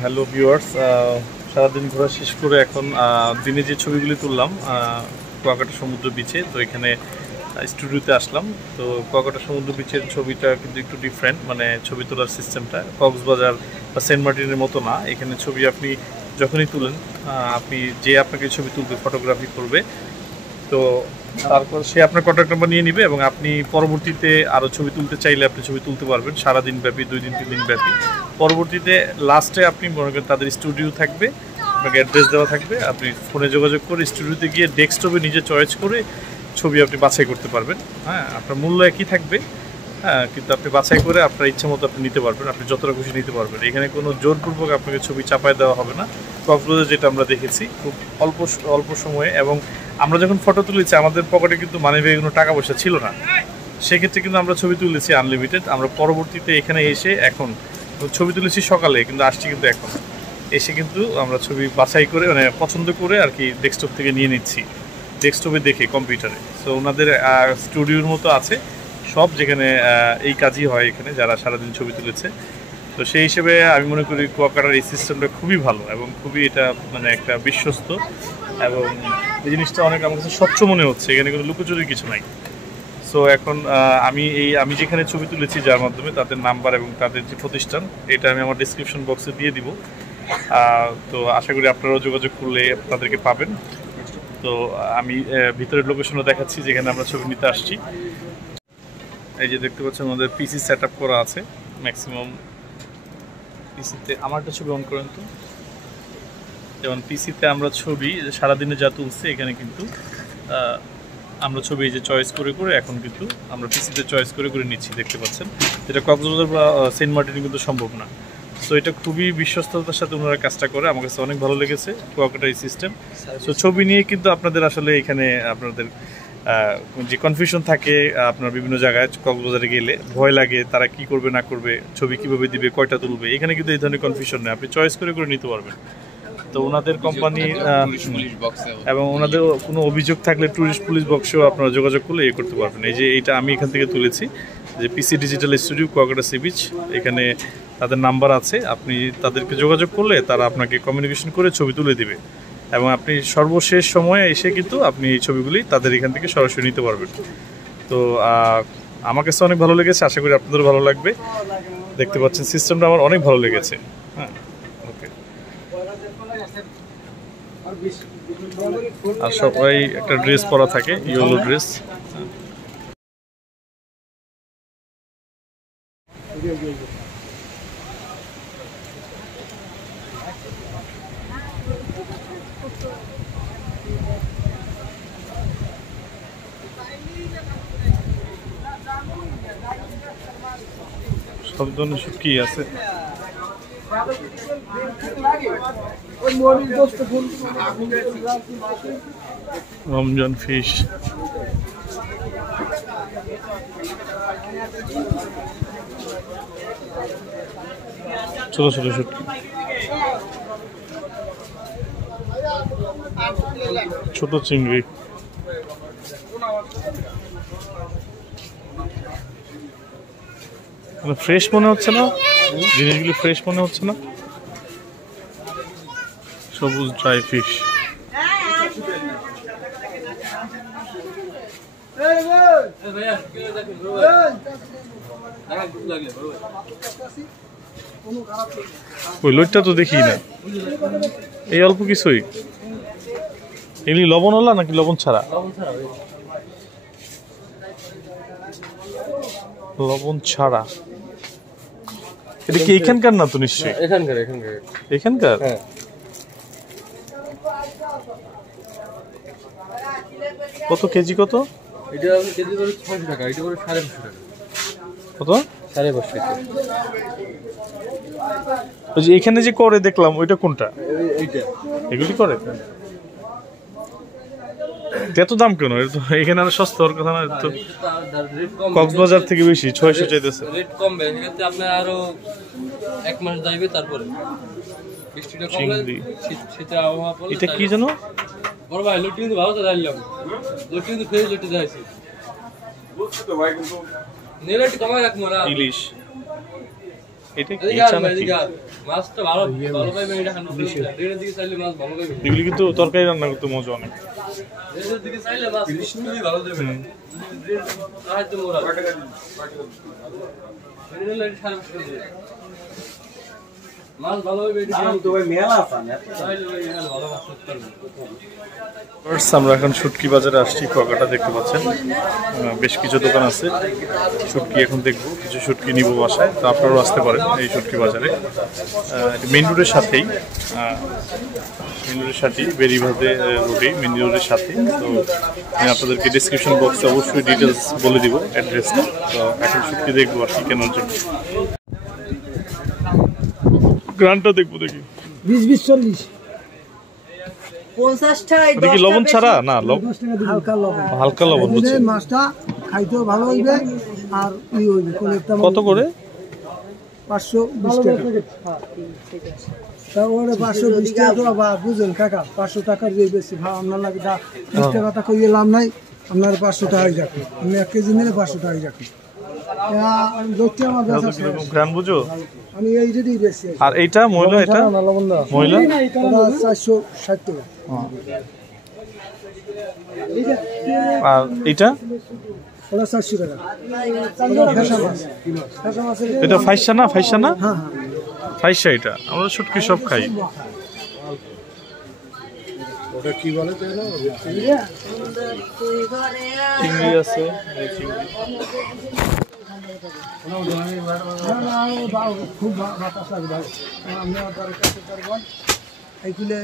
Hello viewers, সারাদিন ঘোরা শেষ করে এখন দিনে যে ছবিগুলি তুললাম কুয়াকাটা সমুদ্র বিচে, তো এখানে স্টুডিওতে আসলাম। তো কুয়াকাটা সমুদ্র বিচের ছবিটা কিন্তু একটু ডিফারেন্ট, মানে ছবি তোলার সিস্টেমটা কক্সবাজার বা সেন্ট মার্টিনের মতো না। এখানে ছবি আপনি যখনই তুলেন, আপনি যে আপনাকে ছবি তুলবে, ফটোগ্রাফি করবে, তো তারপর সে আপনার কন্ট্যাক্ট নাম্বার নিয়ে নিবে এবং আপনি পরবর্তীতে আরও ছবি তুলতে চাইলে আপনি ছবি তুলতে পারবেন সারাদিন ব্যাপী, 2 দিন 3 দিন ব্যাপী। পরবর্তীতে লাস্টে আপনি মনে করেন তাদের স্টুডিও থাকবে, আপনাকে অ্যাড্রেস দেওয়া থাকবে, আপনি ফোনে যোগাযোগ করে স্টুডিওতে গিয়ে ডেস্কটপে নিজে চয়েস করে ছবি আপনি বাছাই করতে পারবেন। হ্যাঁ, আপনার মূল্য একই থাকবে, হ্যাঁ, কিন্তু আপনি বাছাই করে আপনার ইচ্ছা মতো আপনি নিতে পারবেন, আপনি যতটা খুশি নিতে পারবেন। এখানে কোনো জোরপূর্বক আপনাকে ছবি চাপায় দেওয়া হবে না। কক্সবাজার যেটা আমরা দেখেছি খুব অল্প সময়ে, এবং আমরা যখন ফটো তুলেছি আমাদের পকেটে কিন্তু মানিব্যাগে কোনো টাকা পয়সা ছিল না, সেক্ষেত্রে কিন্তু আমরা ছবি তুলেছি আনলিমিটেড। আমরা পরবর্তীতে এখানে এসে এখন ছবি তুলেছি সকালে, কিন্তু আসছি কিন্তু এখন এসে কিন্তু আমরা ছবি বাছাই করে, মানে পছন্দ করে আর কি ডেস্কটপ থেকে নিয়ে নিচ্ছি, ডেস্কটপে দেখে কম্পিউটারে। সো ওনাদের স্টুডিওর মতো আছে সব, যেখানে এই কাজই হয় এখানে যারা সারাদিন ছবি তুলেছে। তো সেই হিসেবে আমি মনে করি কুয়াকাটার এই সিস্টেমটা খুবই ভালো এবং খুবই এটা মানে একটা বিশ্বস্ত, এবং এই জিনিসটা অনেক আমার কাছে স্বচ্ছ মনে হচ্ছে, এখানে কোনো লুকোচুরির কিছু নাই। সো এখন আমি যেখানে ছবি তুলেছি যার মাধ্যমে, তাদের নাম্বার এবং তাদের যে প্রতিষ্ঠান, এটা আমি আমার ডিসক্রিপশন বক্সে দিয়ে দিব। তো আশা করি আপনারাও যোগাযোগ করলে তাদেরকে পাবেন। তো আমি ভিতরের লোকেশনও দেখাচ্ছি যেখানে আমরা ছবি নিতে আসছি। এই যে দেখতে পাচ্ছেন আমাদের পিসি সেট আপ করা আছে ম্যাক্সিমাম পিসিতে। আমার একটা ছবি অন করেন তো। যেমন পিসিতে আমরা ছবি সারাদিনে যা তুলছি, এখানে কিন্তু আমরা ছবি এই যে চয়েস করে করে এখন কিন্তু আমরা পিসিতে চয়েস করে করে নিচ্ছি, দেখতে পাচ্ছেন, যেটা কক্সবাজার বা সেন্ট মার্টিনে কিন্তু সম্ভব না। সো এটা খুবই বিশ্বস্ততার সাথে ওনারা কাজটা করে, আমার কাছে অনেক ভালো লেগেছে কুয়াকাটার এই সিস্টেম। সো ছবি নিয়ে কিন্তু আপনাদের আসলে এখানে আপনাদের যে কনফিউশন থাকে, আপনার বিভিন্ন জায়গায় কক্সবাজারে গেলে ভয় লাগে তারা কি করবে না করবে, ছবি কিভাবে দিবে, কয়টা তুলবে, এখানে কিন্তু এই ধরনের কনফিউশন নেই, আপনি চয়েস করে করে নিতে পারবেন। তো ওনাদের কোম্পানি এবং ওনাদের কোনো অভিযোগ থাকলে ট্যুরিস্ট পুলিশ বক্সেও আপনারা যোগাযোগ করলে করতে পারবেন। এই যে এইটা আমি এখান থেকে তুলেছি, যে PC digital studio Kuakata sea beach, এখানে তাদের নাম্বার আছে, আপনি তাদেরকে যোগাযোগ করলে তারা আপনাকে কমিউনিকেশন করে ছবি তুলে দিবে, এবং আপনি সর্বশেষ সময়ে এসে কিন্তু আপনি এই ছবিগুলি তাদের এখান থেকে সরাসরি নিতে পারবেন। তো আমার কাছে অনেক ভালো লেগেছে, আশা করি আপনাদেরও ভালো লাগবে। দেখতে পাচ্ছেন সিস্টেমটা আমার অনেক ভালো লেগেছে। হ্যাঁ, ওকে। আর সবাই একটা ড্রেস পরা থাকে, ইয়েলো ড্রেস। সব ধরনের শুটকি আছে। রমজান ফিশ, ছোট ছোট শুটকি, ছোট চিংড়ি। ফ্রেশ মনে হচ্ছে না, জিনিসগুলি ফ্রেশ মনে হচ্ছে না। সবুজ ড্রাই ফিশ, ওই লইটটা তো দেখি না, এই অল্প কিছুই। এগুলি লবণ ওলা নাকি লবণ ছাড়া? লবণ ছাড়া। এটা কি এখানকার না তো নিশ্চয়ই? এখানকার। কত কেজি? কত? এটা কেজি করে 600 টাকা, এটা করে 550 টাকা। কত? 550 টাকা। ওই যে এখানে যে করে দেখলাম, ওইটা কোনটা? এইটা। এগুলি করে? এত দাম কেন? এখানে আরো সস্তা হওয়ার কথা না? তো কক্সবাজার থেকে বেশি 600 চাইতেছে। রেট কমবে, সেক্ষেত্রে আপনার আরো 1 মাস যাইবে, তারপরে বৃষ্টিটা কমলে শীতের আবহাওয়া পড়লে। এটা কি জানো? বড় ভাই লটি কিন্তু ভালো তো রাখলাম, লটি কিন্তু ফ্রেশ লটি যাইছে। বুঝছো তো ভাই, কিন্তু নেলে একটু কমাই রাখ মোরা ইলিশ এটা কি এদিকে আর চানা কি এদিকে আর মাছটা ভালো ভালো পাইবেন এটা খান ডেরের দিকে চাইলে মাছ ভালো পাইবেন এগুলি কিন্তু তরকারি রান্না করতে মজা অনেক ডেরের দিকে চাইলে মাছ খুবই ভালো দেবে আর তো মোরা ডেরের লাগে সারা মাছ ভালো হবে এটা তো ভাই মেলা আছে না চাইলে ভাই ভালো মাছ করতে পারবে। আমরা এখন শুটকি বাজারে আসছি, কুয়াকাটা দেখতে পাচ্ছেন বেশ কিছু দোকান আছে। শুটকি এখন দেখবো, কিছু শুটকি নিব বাসায়, তো আপনারাও আসতে পারেন এই শুটকি বাজারে। মেইন রোডের সাথেই বেরিবাঁধে রোডে মেইন রোডের সাথে। তো আমি আপনাদেরকে ডিসক্রিপশন বক্সে অবশ্যই ডিটেলস বলে দিব অ্যাড্রেসটা। তো এখন শুটকি দেখবো আর কি কেনার জন্য। গ্রানটা দেখবো, দেখি 20-40 এটা কি লবণ ছাড়া না? হালকা লবণ, হালকা লবণ হচ্ছে। মাছটা খাইতেও ভালো হইবে আর ই হইবে। কত করে? 520 টাকা। তারপরে 520 টাকা বা বুঝুন কাকা, 500 টাকার যে বেশি ভাব আপনার লাগে 20 টাকা কইয়ে লাভ নাই। আপনার 500 টাকাই যাবে, আপনি 1 কেজি নিলে 500 টাকাই যাবে। গ্রান বুঝো? আমি এই যদি বেশি। আর এইটা ময়লা, এটা ময়লা 460 টাকা। আর এইটা ওটা 400 টাকা। এটা ফাইসা না? ফাইসা না? হ্যাঁ ফাইসা। এটা আমরা শুটকি সব খাই। ওটা কি বলে চিংড়ি আছে, খুব বাতাস লাগবে ভাই। আমি আপনার কাছে করবেন এইগুলো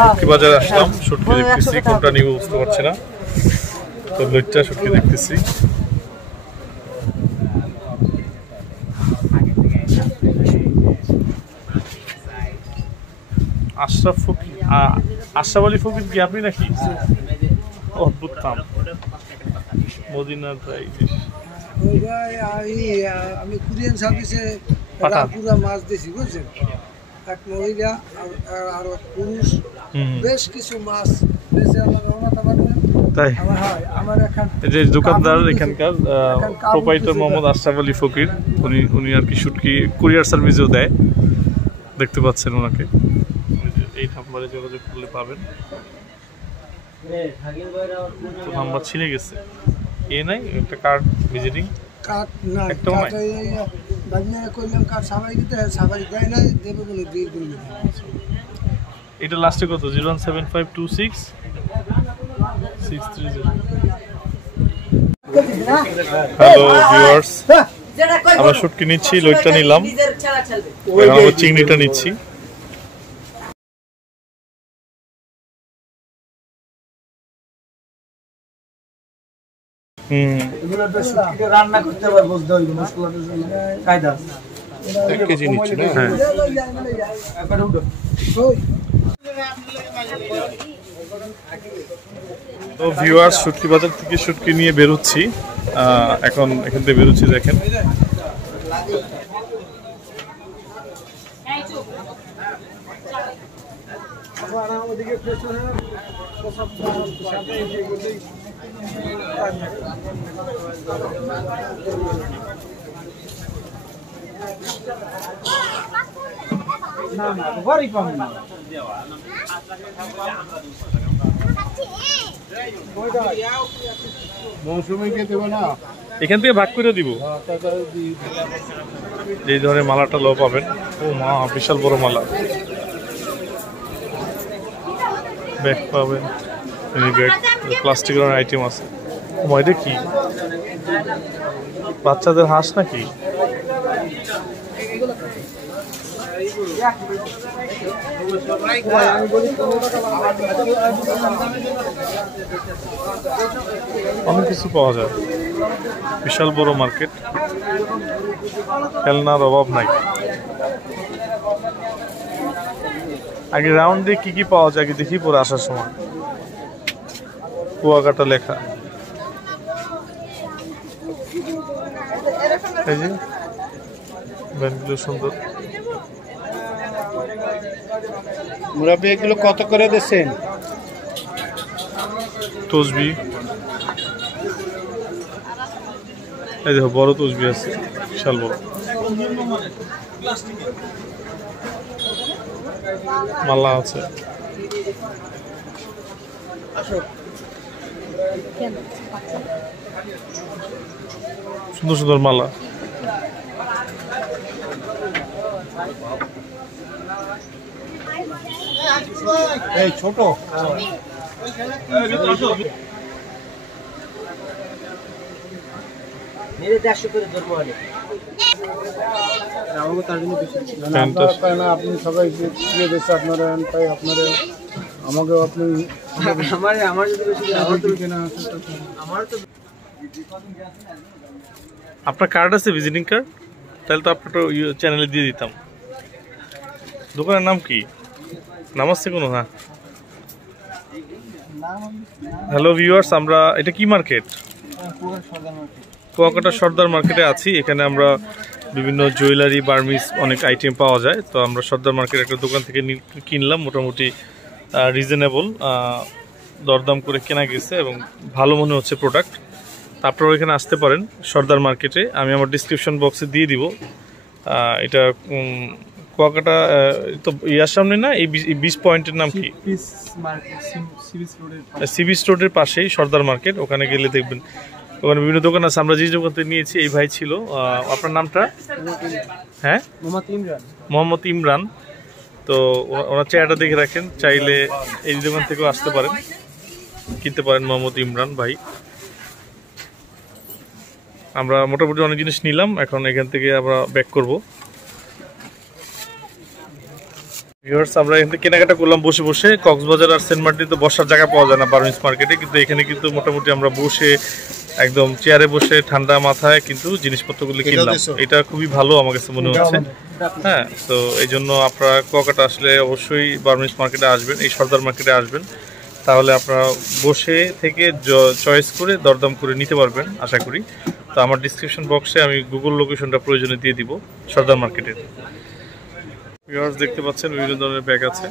শুটকি বাজারে আসলাম, শুটকি দেখতেছি, কোনটা নিব বুঝতে পারছি না। তো লইট্টা শুটকি দেখতেছি। আশরাফ ফকির, আশরাফ আলী ফকির কি আপনি নাকি? অদ্ভুত নাম, মদিনার আমি কুরিয়ান সার্ভিসে পুরা মাছ দিয়েছি বুঝছেন। এক মহিলা আর পুরুষ বেশ কিছু মাছ তাই। আমার যে দোকানদার এখানকার প্রোপাইটার মোহাম্মদ আশরাফ আলী ফকির, উনি আর কি শুটকি কুরিয়ার সার্ভিসেও দেয়, দেখতে পাচ্ছেন ওনাকে। এই নাম্বারে যোগাযোগ করলে পাবেন। তো নাম্বার ছিঁড়ে গেছে, এ নাই একটা কার্ড ভিজিটিং কার্ড না, একটাও নাই। করলাম কার্ড সবাই দিতে, সবাই দেয় না, দেবে বলে দিয়ে দিল। এটা লাস্টে কত? 017526630। হ্যালো ভিউয়ার্স, আমরা শুটকি নিচ্ছি, লইটটা নিলাম, আমরা চিংড়িটা নিচ্ছি। রান্না করতে পারবো, বুঝতে হইব মশলাটার জন্য কায়দা। 1 কেজি নিচ্ছি না? হ্যাঁ। তো ভিউয়ার্স, শুটকি বাজার থেকে শুটকি নিয়ে বেরোচ্ছি, এখন এখান থেকে বেরোচ্ছি। দেখেন এখান থেকে ভাগ করে দিব। এই ধরনের মালাটা লো পাবেন। ও মা, বিশাল বড় মালা। ব্যাগ পাবেন, ব্যাগ, প্লাস্টিকের আইটেম আছে। এটা কি বাচ্চাদের হাঁস নাকি? অনেক কিছু পাওয়া যায়, বিশাল বড় মার্কেট, খেলনার অভাব নাই। আগে রাউন্ডে কি কি পাওয়া যায় দেখি, পরে আসার সময়। কুয়াকাটা লেখা, এই যে ব্যান্ডগুলো সুন্দর। মুরাব্বি এগুলো কত করে দিচ্ছেন? তসবি এই দেখো বড় তসবি আছে, বিশাল বড় মালা আছে। সুন্দর সুন্দর মালা। এই ছোট আপনি সবাই দিয়ে দিচ্ছে আপনারা তাই আপনারা আমাকেও আপনি আমার যদি বেশি আপনার কার্ড আছে, ভিজিটিং কার্ড? তাহলে তো আপনার চ্যানেলে দিয়ে দিতাম। দোকানের নাম কি? নাম আছে কোনো? হ্যাঁ, হ্যালো ভিউয়ার্স, আমরা এটা কি মার্কেট? কুয়াকাটা সর্দার মার্কেটে আছি। এখানে আমরা বিভিন্ন জুয়েলারি, বার্মিস অনেক আইটেম পাওয়া যায়। তো আমরা সর্দার মার্কেট একটা দোকান থেকে কিনলাম, মোটামুটি রিজনেবল দরদাম করে কেনা গেছে এবং ভালো মনে হচ্ছে প্রোডাক্ট। আপনারা এখানে আসতে পারেন সর্দার মার্কেটে, আমি আমার ডিসক্রিপশন বক্সে দিয়ে দিব। এটা কুয়াকাটা তো ইয়ার সামনে না, এই 20 পয়েন্টের নাম কি? সি বিচ রোডের পাশেই সর্দার মার্কেট। ওখানে গেলে দেখবেন ওখানে বিভিন্ন দোকান আছে। আমরা যে দোকান থেকে নিয়েছি এই ভাই ছিল। আপনার নামটা? হ্যাঁ, মোহাম্মদ ইমরান। তো ওনার চেহারাটা দেখে রাখেন, চাইলে এই দোকান থেকেও আসতে পারেন, কিনতে পারেন। মোহাম্মদ ইমরান ভাই। আমরা মোটামুটি অনেক জিনিস নিলাম, এখন এখান থেকে আমরা ব্যাক করবো। আমরা এখান থেকে কেনাকাটা করলাম বসে বসে। কক্সবাজার আর সেন্ট মার্টিন তো বসার জায়গা পাওয়া যায় না বার্মিস মার্কেটে, কিন্তু এখানে কিন্তু মোটামুটি আমরা বসে একদম চেয়ারে বসে ঠান্ডা মাথায় কিন্তু জিনিসপত্রগুলো কিনলাম। এটা খুবই ভালো আমার কাছে মনে হচ্ছে। হ্যাঁ, তো এই জন্য আপনারা কুয়াকাটা আসলে অবশ্যই বার্মিস মার্কেটে আসবেন, এই সর্দার মার্কেটে আসবেন। তাহলে আপনারা বসে থেকে চয়েস করে দরদাম করে নিতে পারবেন আশা করি। তো আমার ডিসক্রিপশন বক্সে আমি গুগল লোকেশনটা প্রয়োজনে দিয়ে দিব সর্দার মার্কেটের। ভিউয়ার্স দেখতে পাচ্ছেন বিভিন্ন ধরনের ব্যাগ আছে।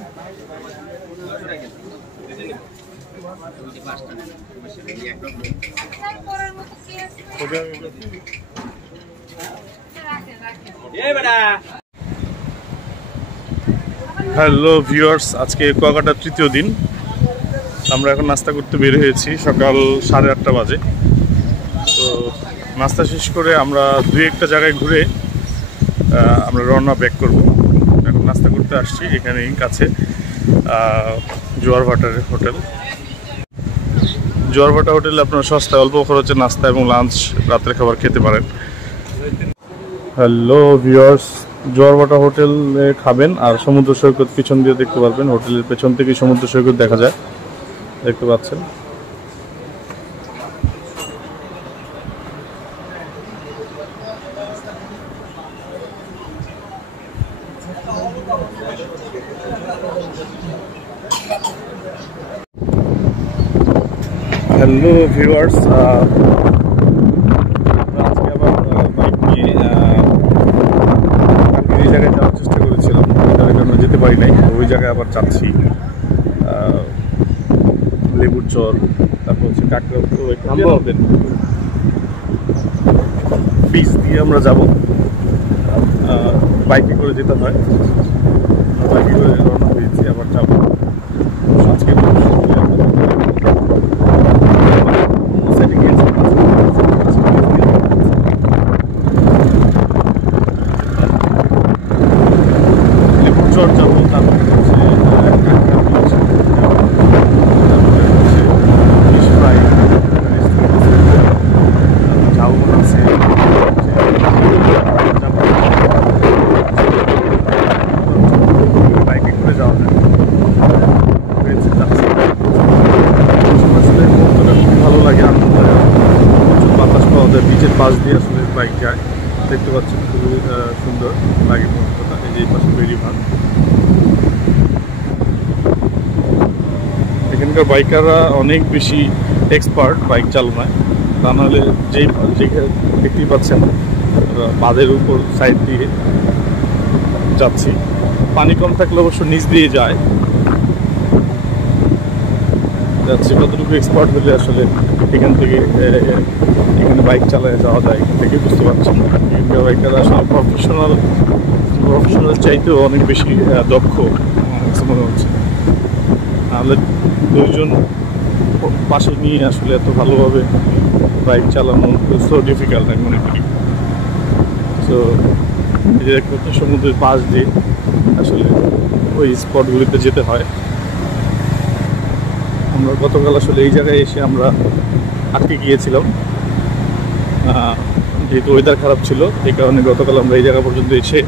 হ্যালো ভিউয়ার্স, আজকে কুয়াকাটার তৃতীয় দিন। আমরা এখন নাস্তা করতে বের হয়েছি, সকাল 8:30 বাজে। তো নাস্তা শেষ করে আমরা দুই একটা জায়গায় ঘুরে আমরা রওনা ব্যাক করব। এখন নাস্তা করতে আসছি এখানেই কাছে জোয়ারভাটার হোটেল। জোয়ারভাটা হোটেলে আপনারা সস্তায় অল্প খরচে নাস্তা এবং লাঞ্চ, রাতের খাবার খেতে পারেন। হ্যালো ভিউয়ার্স, জোয়ারভাটা হোটেলে খাবেন আর সমুদ্র সৈকত পিছন দিয়ে দেখতে পারবেন। হোটেলের পেছন থেকেই সমুদ্র সৈকত দেখা যায়, দেখতে পাচ্ছেন। হ্যালো ভিউয়ার্স, আজকে আবার বাইক নিয়ে এই জায়গায় যাওয়ার চেষ্টা করেছিলাম, ওই জায়গায় আমরা যেতে পারি নাই। ওই জায়গায় আবার যাচ্ছি। লেবুর চর, তারপর হচ্ছে কাঁকড়া বীজ দিয়ে আমরা যাব। বাইকে করে যেতে হয়, বাইকে করে রওনা হয়েছি, আবার যাবো। আজকে লেবুর চর যাবো, তারপরে হচ্ছে ফিশ ফ্রাই, ঝাউবন আছে, বাইকে করে যাওয়া যায়। খুবই ভালো লাগে, আনন্দ হয়, প্রচুর বাতাস পাওয়া যায়। বিচের পাশ দিয়ে আসলে বাইক যায়, দেখতে পাচ্ছেন খুবই সুন্দর লাগে মুহূর্তটা। এই যে পাশে বেরিভাগ। এখানকার বাইকাররা অনেক বেশি এক্সপার্ট বাইক চালনায়, তা নাহলে যেই দেখতেই পাচ্ছেন বাঁধের উপর সাইড দিয়ে যাচ্ছি। পানি কম থাকলে অবশ্য নিচ দিয়ে যায়, যাচ্ছি, কতটুকু এক্সপার্ট হলে আসলে এখান থেকে এখানে বাইক চালায় যাওয়া যায় এখান থেকে বুঝতে পারছি না। এখানকার বাইকার আসলে প্রফেশনাল চাইতেও অনেক বেশি দক্ষ মনে হচ্ছে। তাহলে দুইজন পাশে নিয়ে আসলে এত ভালোভাবে বাইক চালানো সো ডিফিকাল্ট আমি মনে করি। সো এই যে সমুদ্রের পাশ দিয়ে আসলে ওই স্পটগুলিতে যেতে হয়। আমরা গতকাল আসলে এই জায়গায় এসে আমরা আটকে গিয়েছিলাম, যেহেতু ওয়েদার খারাপ ছিল এই কারণে গতকাল আমরা এই জায়গা পর্যন্ত এসে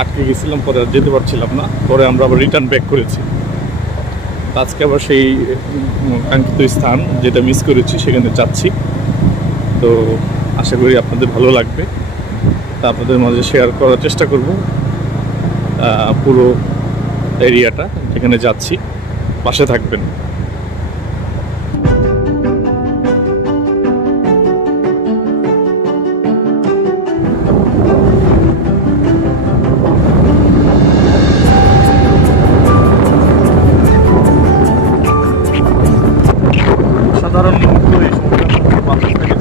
আটকে গেছিলাম, পরে আর যেতে পারছিলাম না। পরে আমরা আবার রিটার্ন ব্যাক করেছি। আজকে আবার সেই কাঙ্ক্ষিত স্থান যেটা মিস করেছি সেখানে যাচ্ছি। তো আশা করি আপনাদের ভালো লাগবে, তা আপনাদের মাঝে শেয়ার করার চেষ্টা করব পুরো এরিয়াটা যেখানে যাচ্ছি। পাশে থাকবেন। সাধারণত এই সমুদ্রের বাতাস থেকে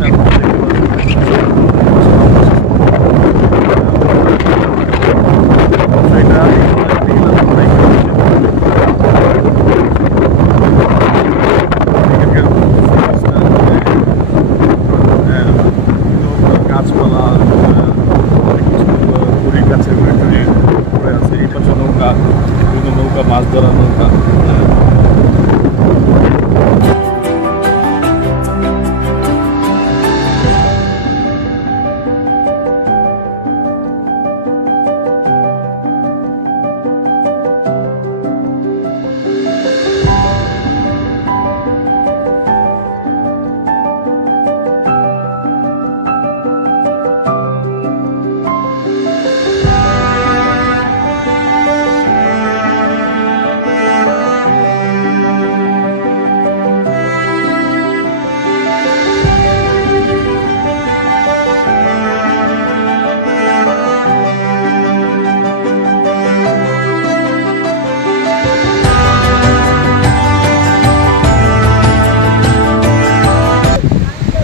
গাছপালা কুড়ি গাছের পড়ে আছে। এই পাশে নৌকা, বিভিন্ন নৌকা, মাছ ধরা নৌকা।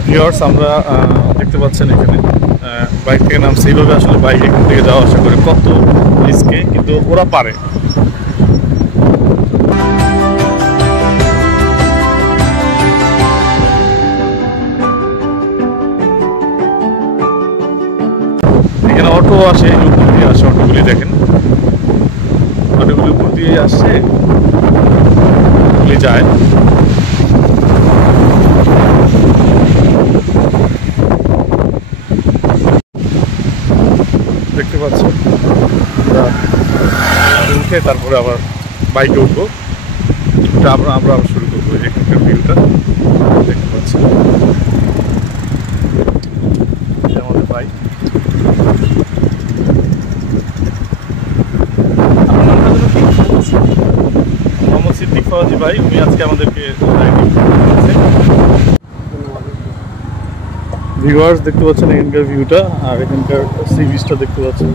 ভিউয়ার্স, আমরা দেখতে পাচ্ছেন এখানে বাইক থেকে নামছে। এইভাবে আসলে বাইক এখান থেকে যাওয়া আসা করে কত রিস্কে, কিন্তু ওরা পারে। এখানে অটো আসে, উপর দিয়ে আসে। অটোগুলি দেখেন, অটোগুলি উপর দিয়ে আসছে, যায়। দেখতে পাচ্ছেন উঠে তারপরে আবার বাইকে উঠবো। আমরা আবার শুরু করবো। এখানকার ভিউটা দেখতে পাচ্ছেন, আমাদের বাইক। মোহাম্মদ সিদ্দিক ফরাজি ভাই, উনি আজকে আমাদেরকে ভিউয়ার্স দেখতে পাচ্ছেন এখানকার ভিউটা, আর এখানকার সি বিচটা দেখতে পাচ্ছেন।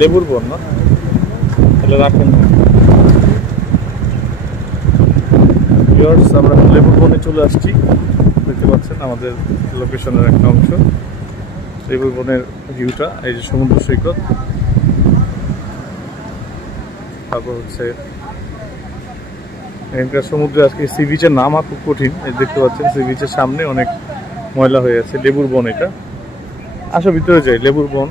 লেবুর বন না, তাহলে রাখেন। আমরা লেবুর বনে চলে আসছি, দেখতে পাচ্ছেন আমাদের লোকেশনের একটা অংশ। লেবুর বনের ভিউটা, এই যে সমুদ্র সৈকত, তারপর হচ্ছে এখানকার সমুদ্রে আজকে সি বিচে নামা খুব কঠিন। এই দেখতে পাচ্ছেন সি বিচের সামনে অনেক ময়লা হয়ে আছে। লেবুর বন এটা, আসো ভিতরে যাই। লেবুর বন,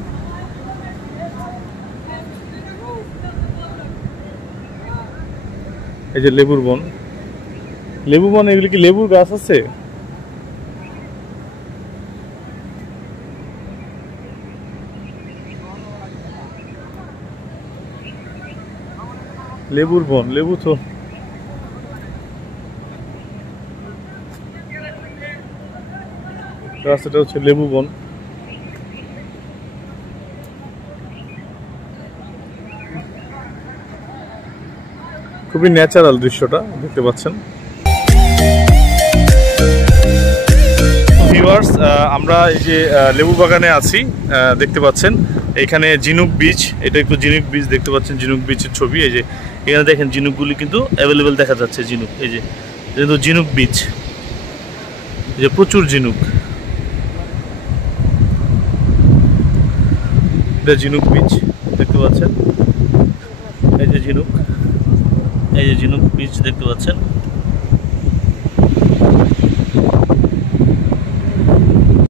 এই যে লেবুর বন। লেবু বন, এগুলি কি লেবুর গাছ আছে? লেবুর বন, লেবু তো রাস্তাটা হচ্ছে লেবু বন। খুবই ন্যাচারাল দৃশ্যটা দেখতে পাচ্ছেন। ভিউয়ার্স, আমরা এই যে লেবু বাগানে আছি, দেখতে পাচ্ছেন এখানে ঝিনুক বীজ, এটা একটু ঝিনুক বীজ দেখতে পাচ্ছেন, ঝিনুক বীজের ছবি। এই যে এখানে দেখেন ঝিনুকগুলি কিন্তু অ্যাভেলেবেল দেখা যাচ্ছে। ঝিনুক, এই যে কিন্তু ঝিনুক বীজ, এই যে প্রচুর ঝিনুক, এটা ঝিনুক বীজ দেখতে পাচ্ছেন। এই যে ঝিনুক, এই যে ঝিনুক বীজ দেখতে পাচ্ছেন।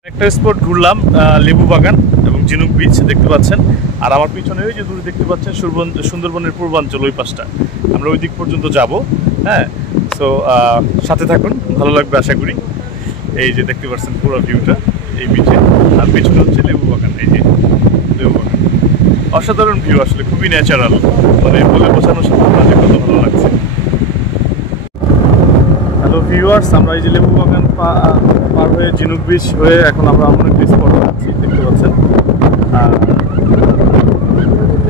একটা স্পট ঘুরলাম, লেবু বাগান এবং ঝিনুক বীজ দেখতে পাচ্ছেন। আর আমার পিছনে ওই যে দূরে দেখতে পাচ্ছেন সুন্দরবনের পূর্বাঞ্চল, ওই পাশটা। আমরা ওই দিক পর্যন্ত যাব। হ্যাঁ, সো সাথে থাকুন, ভালো লাগবে আশা করি। এই যে দেখতে পাচ্ছেন পুরো ভিউটা এই বিচে, আর পিছনে হচ্ছে লেবু বাগান। এই যে লেবু বাগান, অসাধারণ ভিউ, আসলে খুবই ন্যাচারাল, মানে বলে বোঝানো সম্ভব না যে কত ভালো লাগছে। হ্যালো ভিউয়ার্স, আমরা এই যে লেবু বাগান পার হয়ে ঝিনুক বীজ হয়ে এখন আমরা এমন একটি স্পট যাচ্ছি, দেখতে পাচ্ছেন।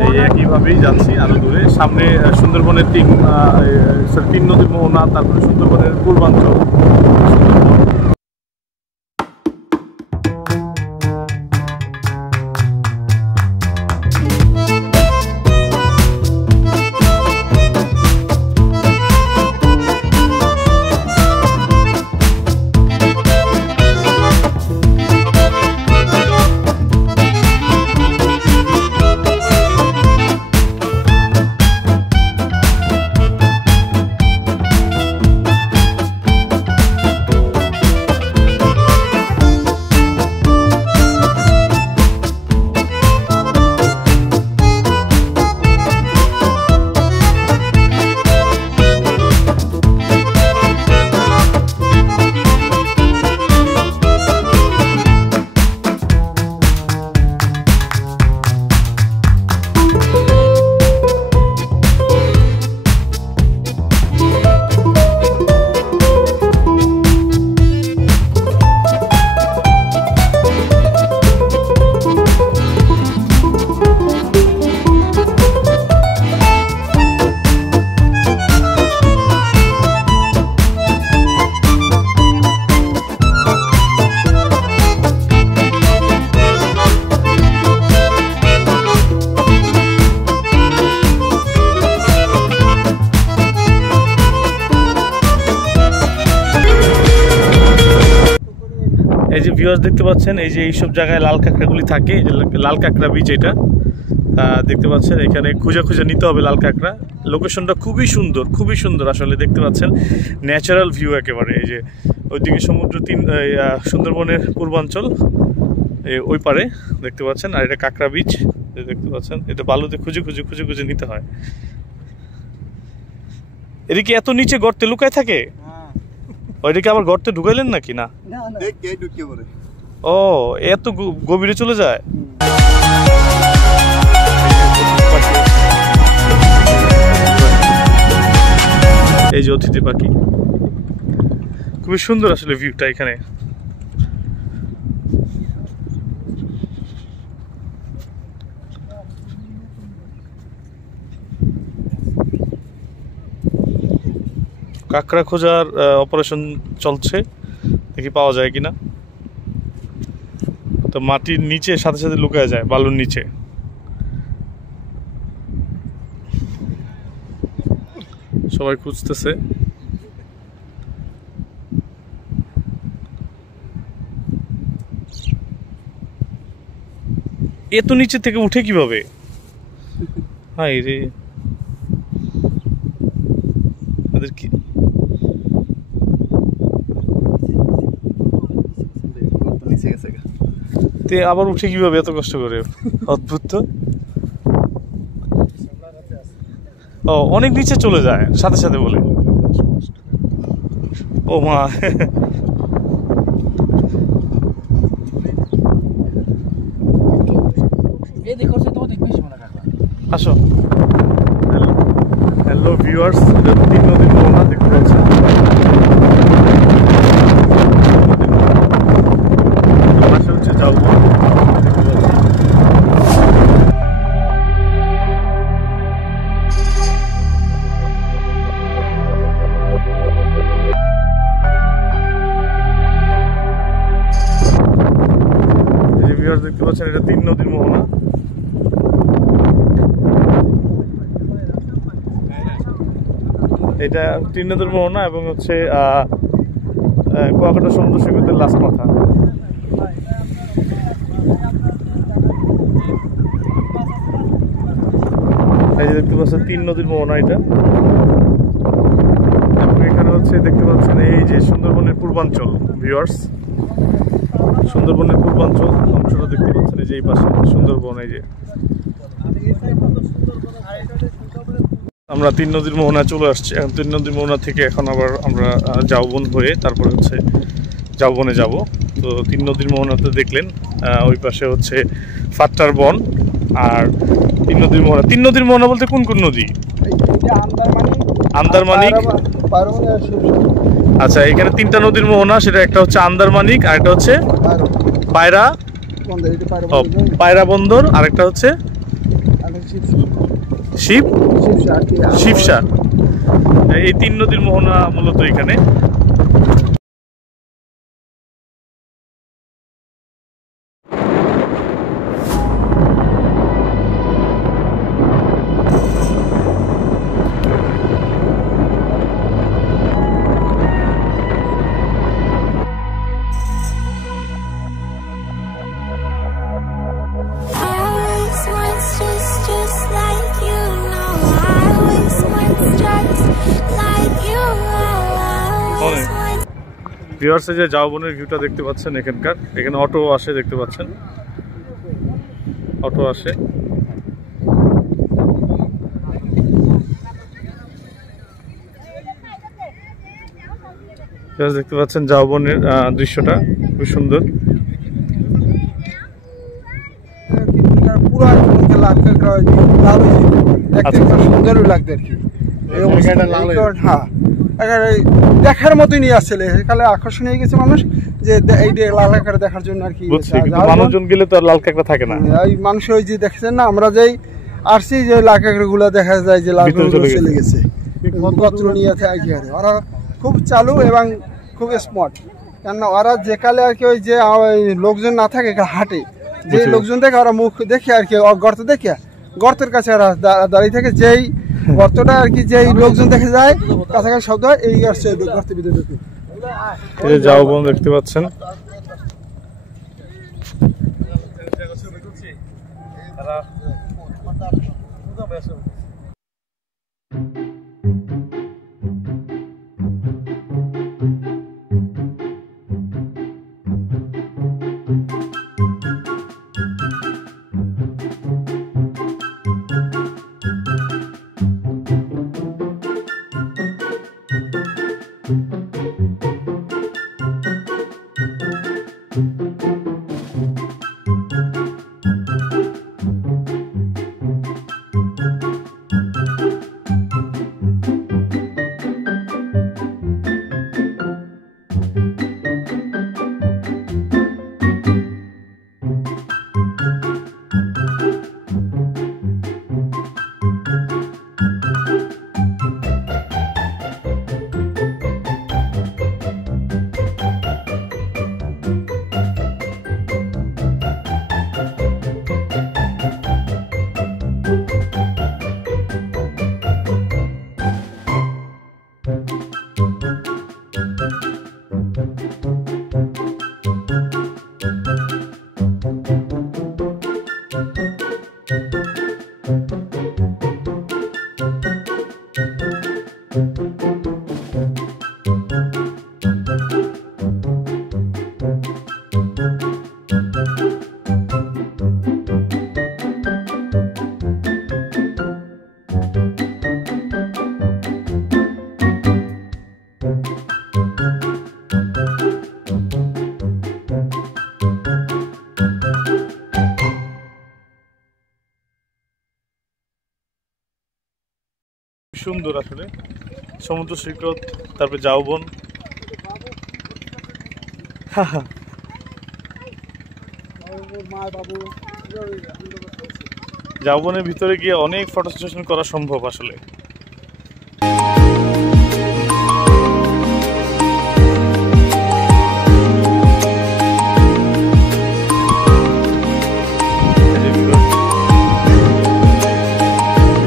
এই একইভাবেই যাচ্ছি আরো দূরে। সামনে সুন্দরবনের তিন নদীর মোহনা, তারপরে সুন্দরবনের পূর্বাঞ্চল সুন্দরবন। এই যে ভিউয়ার্স দেখতে পাচ্ছেন, এই যে এইসব জায়গায় লাল কাঁকড়াগুলি থাকে, এই যে লাল কাঁকড়া বীজ, এটা দেখতে পাচ্ছেন। এখানে খুঁজে খুঁজে নিতে হবে লাল কাঁকড়া। লোকেশনটা খুবই সুন্দর, খুবই সুন্দর আসলে, দেখতে পাচ্ছেন ন্যাচারাল ভিউ একেবারে। এই যে ওইদিকে সমুদ্র, সুন্দরবনের পূর্বাঞ্চল ওই পারে দেখতে পাচ্ছেন। আর এটা কাঁকড়া বীজ দেখতে পাচ্ছেন, এটা বালুতে খুঁজে খুঁজে খুঁজে খুঁজে নিতে হয়। এদিকে এত নিচে গর্তে লুকায় থাকে, ওইটাকে আবার গর্তে ঢুকাইলেন নাকি? না, ও এত গভীরে চলে যায়। এই যে অতিথি পাখি, খুবই সুন্দর আসলে ভিউটা এখানে। কাঁকড়া খোঁজার অপারেশন চলছে, দেখি পাওয়া যায় কিনা। তো মাটির নিচে সাথে সাথে লুকায় যায়, বালুর নিচে। সবাই খুঁজতেছে। এত নিচে থেকে উঠে কিভাবে? হাই রে, ওদের কি তে আবার উঠে কিভাবে এত কষ্ট করে? অদ্ভুত তো। ও অনেক নিচে চলে যায় সাথে সাথে বলে। ও মা, আসো। হ্যালো ভিউয়ার্স, এটা তিন নদীর মোহনা দেখতে পাচ্ছেন। পাশে হচ্ছে জাউবন। ভিউয়ার্স দেখতে পাচ্ছেন, এটা তিন নদীর মোহনা। এটা তিন নদীর মোহনা এবং হচ্ছে কুয়াকাটা সমুদ্র সৈকতের লাস্ট মাথা। এই যে দেখতে পাচ্ছেন তিন নদীর মোহনা এটা। এবং এখানে হচ্ছে দেখতে পাচ্ছেন এই যে সুন্দরবনের পূর্বাঞ্চল। ভিউয়ার্স, সুন্দরবনের পূর্বাঞ্চল অংশটা দেখতে পাচ্ছেন, এই যে এই পাশে সুন্দরবন। এই যে আমরা তিন নদীর মোহনায় চলে আসছি। এখন তিন নদীর মোহনা থেকে এখন আবার আমরা জাউবন হয়ে তারপরে হচ্ছে জাউবনে যাব। তো তিন নদীর মোহনাতে দেখলেন ওই পাশে হচ্ছে ফাট্টার বন আর তিন নদীর মোহনা। তিন নদীর মোহনা বলতে কোন কোন নদী? আন্দারমানিক। আচ্ছা, এখানে তিনটা নদীর মোহনা, সেটা একটা হচ্ছে আন্দারমানিক, আর একটা হচ্ছে পায়রা বন্দর, আর একটা হচ্ছে শিবসার। এই তিন নদীর মোহনা মূলত এখানে। ভিউয়ার্স, যে জাউবনের ভিউটা দেখতে পাচ্ছেন এখানকার, এখানে অটো আসে দেখতে পাচ্ছেন, অটো আসে। দেখতে পাচ্ছেন জাউবনের দৃশ্যটা খুব সুন্দর। সুন্দরও লাগবে আর কি, দেখার মতোই নিয়ে আসছিল। এখানে আকর্ষণ হয়ে গেছে মানুষ যে এই লাল কাঁকড়া দেখার জন্য আর কি। মানুষজন গেলে তো আর লাল কাঁকড়া থাকে না। এই মানুষ ওই যে দেখছেন না, আমরা যেই আসছি যে লাল কাঁকড়া গুলো দেখা যায় যে লাল চলে গেছে, পত্র নিয়ে থাকে। ওরা খুব চালু এবং খুব স্মার্ট, কেননা ওরা যে কালে আর কি ওই যে লোকজন না থাকে হাটে, যে লোকজন দেখে ওরা মুখ দেখে আর কি, গর্ত দেখে গর্তের কাছে ওরা দাঁড়িয়ে থাকে। যেই গর্তটা আর কি যেই লোকজন দেখে যায় কাছাকাছি শব্দ হয়, এই আসছে গর্তের ভিতরে ঢুকে। জাউবন দেখতে পাচ্ছেন। সুন্দর আসলে সমুদ্র সৈকত, তারপরে ঝাউবন। ঝাউবনের ভিতরে গিয়ে অনেক ফটো সেশন করা সম্ভব আসলে।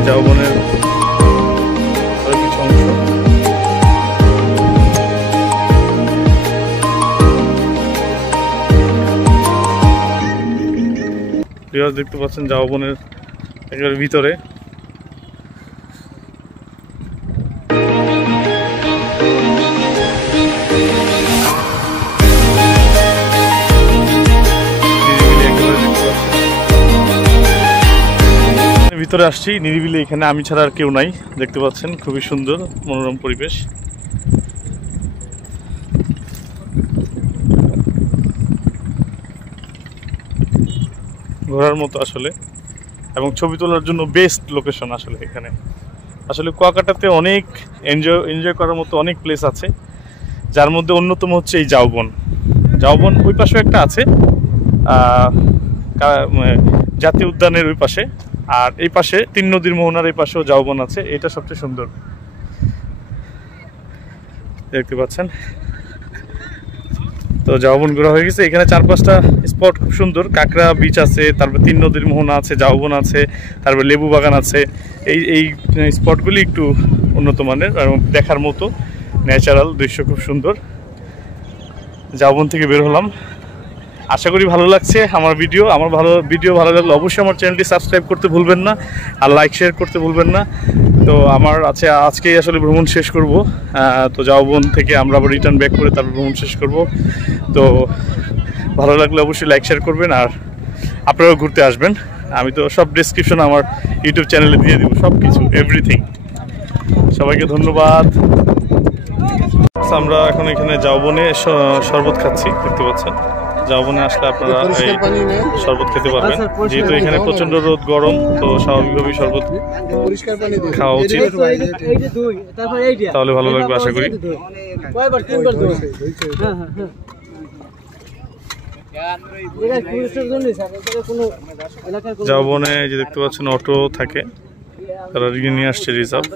ঝাউবনের দেখতে পাচ্ছেন ঝাউবনের একেবারে ভিতরে। ভিতরে আসছি নিরিবিলি, এখানে আমি ছাড়া আর কেউ নাই। দেখতে পাচ্ছেন খুবই সুন্দর মনোরম পরিবেশ। ঘোরার মতো আসলে, এবং ছবি তোলার জন্য বেস্ট লোকেশন আসলে। এখানে আসলে কুয়াকাটাতে অনেক এনজয় করার মতো অনেক প্লেস আছে, যার মধ্যে অন্যতম হচ্ছে এই ঝাউবন। ঝাউবন ওই পাশেও একটা আছে, জাতীয় উদ্যানের ওই পাশে, আর এই পাশে 3 নদীর মোহনার এই পাশেও ঝাউবন আছে। এটা সবচেয়ে সুন্দর, দেখতে পাচ্ছেন। তো ঝাউবন ঘোরা হয়ে গেছে। এখানে 4-5টা স্পট খুব সুন্দর। কাঁকড়া বিচ আছে, তারপর 3 নদীর মোহনা আছে, ঝাউবন আছে, তারপর লেবু বাগান আছে। এই স্পটগুলি একটু উন্নত মানের এবং দেখার মতো, ন্যাচারাল দৃশ্য খুব সুন্দর। ঝাউবন থেকে বের হলাম। আশা করি ভালো লাগছে আমার ভিডিও। ভিডিও ভালো লাগলে অবশ্যই আমার চ্যানেলটি সাবস্ক্রাইব করতে ভুলবেন না, আর লাইক শেয়ার করতে ভুলবেন না। তো আমার আজকেই আসলে ভ্রমণ শেষ করব। তো ঝাউবন থেকে আমরা আবার রিটার্ন ব্যাক করে তারপর ভ্রমণ শেষ করব। তো ভালো লাগলে অবশ্যই লাইক শেয়ার করবেন, আর আপনারাও ঘুরতে আসবেন। আমি তো সব ডেসক্রিপশন আমার ইউটিউব চ্যানেলে দিয়ে দিব, সব কিছু এভরিথিং। সবাইকে ধন্যবাদ। আমরা এখন এখানে ঝাউবনে শরবত খাচ্ছি, দেখতে পাচ্ছেন। ঝাউবনে আসলে আপনারা এই শরবত খেতে পারবেন, যেহেতু এখানে প্রচন্ড রোদ গরম, তো স্বাভাবিকভাবেই শরবত খাওয়া উচিত। তাহলে ভালো লাগবে আশা করি। ঝাউবনে যে দেখতে পাচ্ছেন অটো থাকে, তারা নিয়ে আসছে রিজার্ভ।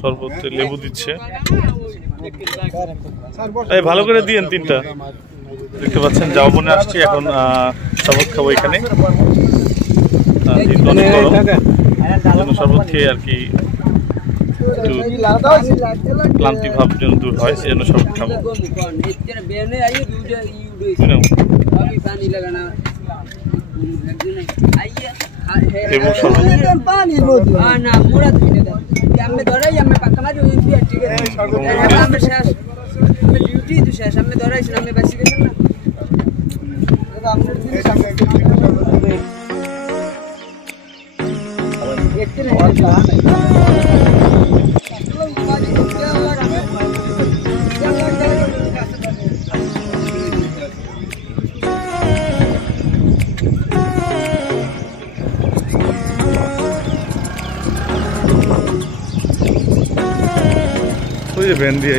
শরবতে লেবু দিচ্ছে, ভালো করে দিয়েন 3টা। দেখতে পাচ্ছেন ঝাউবনে আসছি এখন, শরবত খাবো এখানে। অনেক গরম, শরবত খেয়ে আর কি ক্লান্তি ভাব যেন দূর হয়, সেজন্য শরবত খাবো। এবং ভ্যান দিয়ে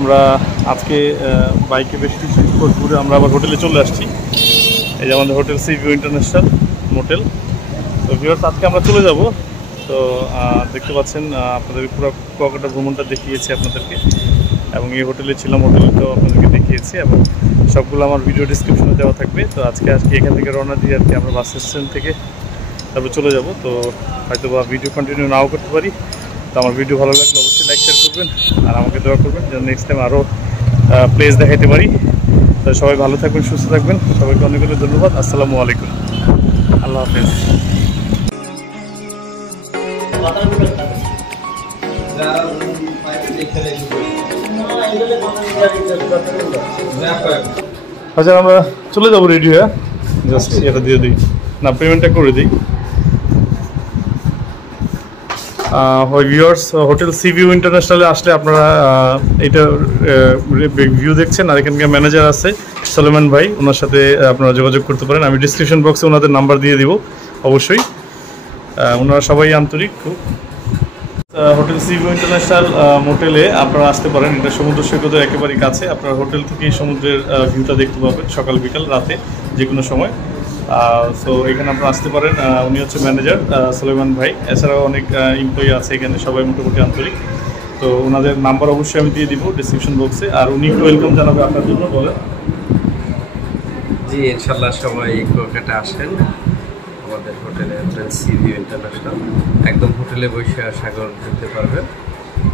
আমরা আজকে বাইকে বেশি কিছু ঘুরে আমরা আবার হোটেলে চলে আসছি। এই যে আমাদের hotel sea view international motel. তো ভিউয়ার্স আজকে আমরা চলে যাব। তো দেখতে পাচ্ছেন আপনাদের পুরো কুয়াকাটা ভ্রমণটা দেখিয়েছি আপনাদেরকে, এবং এই হোটেলে ছিলাম, হোটেলটাও আপনাদেরকে দেখিয়েছি, এবং সবগুলো আমার ভিডিও ডিসক্রিপশনে দেওয়া থাকবে। তো আজকে এখান থেকে রওনা দিয়ে আর কি আমরা বাস স্টেশন থেকে তারপর চলে যাব। তো হয়তো বা ভিডিও কন্টিনিউ নাও করতে পারি। তো আমার ভিডিও ভালো লাগলে অবশ্যই লাইক শেয়ার করবেন আর আমাকে দোয়া করবেন যেন নেক্সট টাইম আরও প্লেস দেখাইতে পারি। তো সবাই ভালো থাকবেন, সুস্থ থাকবেন, সবাইকে অনেক অনেক ধন্যবাদ। আসসালামু আলাইকুম, আল্লাহ হাফেজ। আচ্ছা আমরা চলে যাবো রেডি হয়ে, জাস্ট এটা দিয়ে দিই না, পেমেন্টটা করে দিই। ভিউয়ার্স হোটেল সি ভিউ ইন্টারন্যাশনালে আসলে আপনারা এটা ভিউ দেখছেন, আর এখানকার ম্যানেজার আছে সলেমান ভাই, ওনার সাথে আপনারা যোগাযোগ করতে পারেন। আমি ডিসক্রিপশন বক্সে ওনাদের নাম্বার দিয়ে দিব অবশ্যই। ওনারা সবাই আন্তরিক খুব। হোটেল সি ভিউ ইন্টারন্যাশনাল মোটেলে আপনারা আসতে পারেন, এটা সমুদ্র সৈকতের একেবারেই কাছে। আপনার হোটেল থেকেই সমুদ্রের ভিউটা দেখতে পাবেন সকাল বিকাল রাতে যে কোনো সময়। সো এখানে আপনারা আসতে পারেন। উনি হচ্ছে ম্যানেজার সলেমান ভাই, এছাড়াও অনেক এমপ্লয়ি আছে এখানে, সবাই মোটামুটি আন্তরিক। তো ওনাদের নাম্বার অবশ্যই আমি দিয়ে দিব ডিসক্রিপশন বক্সে। আর উনি একটু ওয়েলকাম জানাবে আপনার জন্য, বলেন। জি ইনশাল্লাহ সবাই কুয়াকাটা আসেন আমাদের হোটেলে, হোটেল সি ভিউ ইন্টারন্যাশনাল। একদম হোটেলে বসে সাগর দেখতে পারবেন,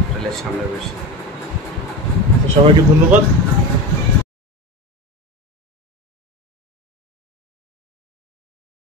হোটেলের সামনে বসে। সবাইকে ধন্যবাদ।